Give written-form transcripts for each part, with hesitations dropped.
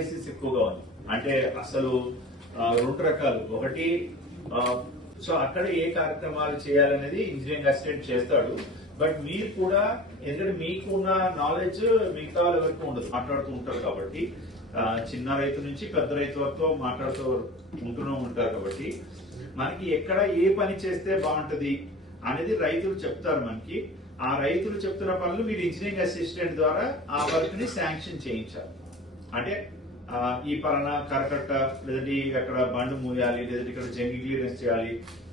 Crisis ఎక్కువగా ఉంది. అంటే అసలు రెండు రకాలు, ఒకటి సో అక్కడ ఏ కార్యక్రమాలు చేయాలనేది ఇంజనీరింగ్ అసిస్టెంట్ చేస్తాడు. బట్ మీరు కూడా, ఎందుకంటే మీకున్న నాలెడ్జ్ మిగతా ఎవరికి ఉండదు, మాట్లాడుతూ ఉంటారు కాబట్టి, చిన్న రైతు నుంచి పెద్ద రైతు వరకు మాట్లాడుతూ ఉంటూనే ఉంటారు కాబట్టి మనకి ఎక్కడ ఏ పని చేస్తే బాగుంటది అనేది రైతులు చెప్తారు మనకి. ఆ రైతులు చెప్తున్న పనులు మీరు ఇంజనీరింగ్ అసిస్టెంట్ ద్వారా ఆ వర్క్ ని శాంక్షన్ చేయించాలి. అంటే ఈ పలానా కరకట్ట, లేదంటే అక్కడ బండ్ మూయాలి, లేదంటే ఇక్కడ జంగి క్లియరెన్స్ చేయాలి,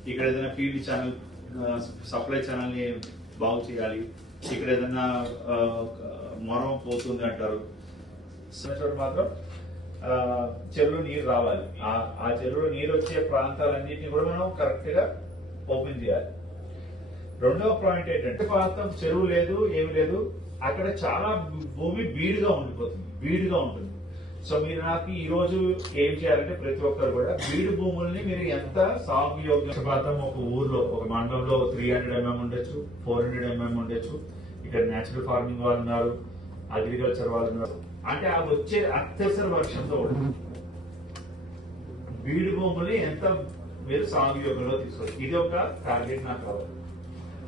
ఇక్కడ ఏదైనా ఫీల్డ్ ఛానల్ సప్లై ఛానల్ ని బాగు చేయాలి, ఇక్కడ ఏదైనా మొరం పోతుంది అంటారు, మాత్రం చెరువులో నీరు రావాలి. ఆ చెరువులో నీరు వచ్చే ప్రాంతాలన్నింటినీ కూడా మనం కరెక్ట్ గా ఓపెన్ చేయాలి. రెండవ పాయింట్ ఏంటంటే, ప్రాంతం చెరువు లేదు, ఏమి లేదు, అక్కడ చాలా భూమి బీడుగా ఉంటుంది. సో మీరు నాకు ఈ రోజు ఏం చేయాలంటే, ప్రతి ఒక్కరు కూడా బీడు భూముల్ని మీరు ఎంత సాగు యోగ్యం, ఒక ఊర్లో ఒక మండలంలో 300 mm ఉండొచ్చు, 400 mm ఉండొచ్చు. ఇక్కడ నేచురల్ ఫార్మింగ్ వాళ్ళు ఉన్నారు, అగ్రికల్చర్ వాళ్ళు ఉన్నారు. అంటే ఆ వచ్చే అత్యవసర వర్షంతో బీడు భూముల్ని ఎంత మీరు సాగు యోగంలో తీసుకోవచ్చు. ఇది ఒక టార్గెట్ నాకు కావాలి.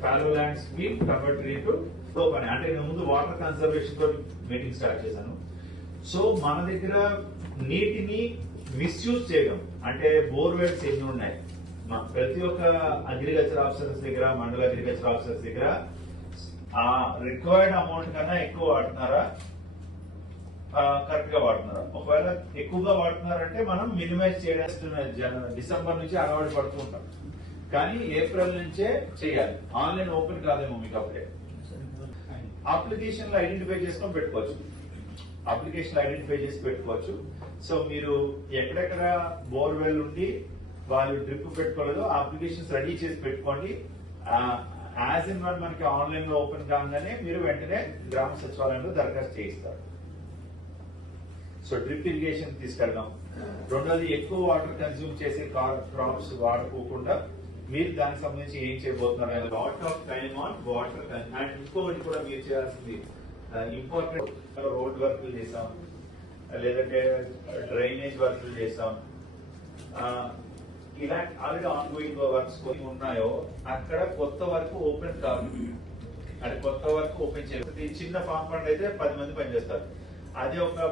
ఫాలో ల్యాండ్స్ కి కన్వర్ట్ ఇంటూ ఫ్లో పని. అంటే నేను ముందు వాటర్ కన్సర్వేషన్ తో మీటింగ్ స్టార్ట్ చేశాను. సో మన దగ్గర నీటిని మిస్యూజ్ చేయడం, అంటే బోర్వెల్స్ ఎన్ని ఉన్నాయి, ప్రతి ఒక్క అగ్రికల్చర్ ఆఫీసర్స్ దగ్గర, మండల అగ్రికల్చర్ ఆఫీసర్స్ దగ్గర ఆ రిక్వైర్డ్ అమౌంట్ కన్నా ఎక్కువ వాడుతున్నారా, కరెక్ట్ గా వాడుతున్నారా? ఒకవేళ ఎక్కువగా వాడుతున్నారంటే మనం మినిమైజ్ చేయడం. డిసెంబర్ నుంచి అలవాటు పడుతూ ఉంటాం, కానీ ఏప్రిల్ నుంచే చేయాలి. ఆన్లైన్ ఓపెన్ కాదేమో మీకు అప్పుడే. అప్లికేషన్ లో ఐడెంటిఫై చేసుకొని పెట్టుకోవచ్చు, సో మీరు ఎక్కడెక్కడ బోర్వెల్ ఉండి వాళ్ళు డ్రిప్ పెట్టుకోలేదో ఆ అప్లికేషన్స్ రెడీ చేసి పెట్టుకోండి. యాజ్ ఇన్ వన్ మనకి ఆన్లైన్ లో ఓపెన్ కాగానే మీరు వెంటనే గ్రామ సచివాలయంలో దరఖాస్తు చేయిస్తారు. సో డ్రిప్ ఇరిగేషన్ తీసుకెళ్దాం. రెండోది, ఎక్కువ వాటర్ కన్స్యూమ్ చేసే క్రాప్స్ వాడుకోకుండా మీరు దానికి సంబంధించి ఏం చేయబోతున్నారు, lot of time on water. And ఇంకొకటి కూడా మీరు చేయాల్సింది ఇంపార్టెంట్, రోడ్ వర్క్లు చేసాం, లేదంటే డ్రైనేజ్ వర్క్లు చేసాం, ఇలాంటి ఆల్రెడీ ఆన్ గోయింగ్ వర్క్స్ కొన్ని ఉన్నాయో అక్కడ కొత్త వర్క్ ఓపెన్ కాదు. అంటే కొత్త వర్క్ ఓపెన్ చేయాలి. చిన్న ఫామ్ ఫండ్ అయితే 10 మంది పనిచేస్తారు. అదే ఒక